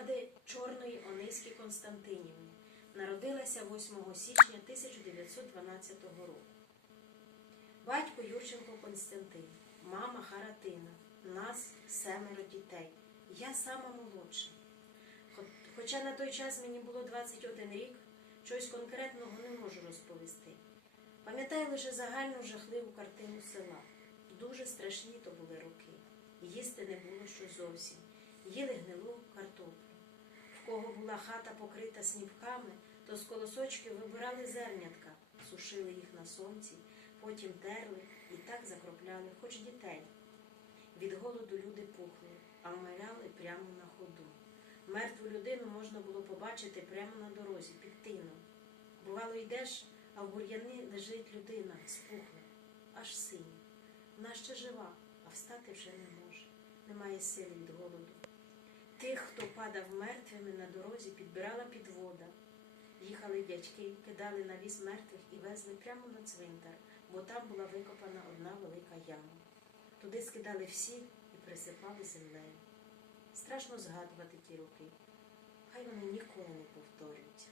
спогади чорної Ониськи Константинівни. Народилася 8 січня 1912 року. Батько Юрченко Константин, мама Харатина, нас семеро дітей. Я сама молодша. Хоча на той час мені було 21 рік, чогось конкретного не можу розповісти. Пам'ятаю лише загальну жахливу картину села. Дуже страшні то були роки. Їсти не було що зовсім. Їли гнилу картоплю. Була хата покрита снівками, то з колосочків вибирали зернятка, сушили їх на сонці, потім терли і так закропляли хоч дітей. Від голоду люди пухли, а вмирали прямо на ходу. Мертву людину можна було побачити прямо на дорозі, під тином. Бувало, йдеш, а в бур'яни лежить людина, спухла, аж синя. Вона ще жива, а встати вже не може. Немає сили від голоду. Тих, хто падав мертвими на дорозі, підбирала підвода. Їхали дядьки, кидали на віз мертвих і везли прямо на цвинтар, бо там була викопана одна велика яма. Туди скидали всі і присипали землею. Страшно згадувати ті роки. Хай вони ніколи не повторюються.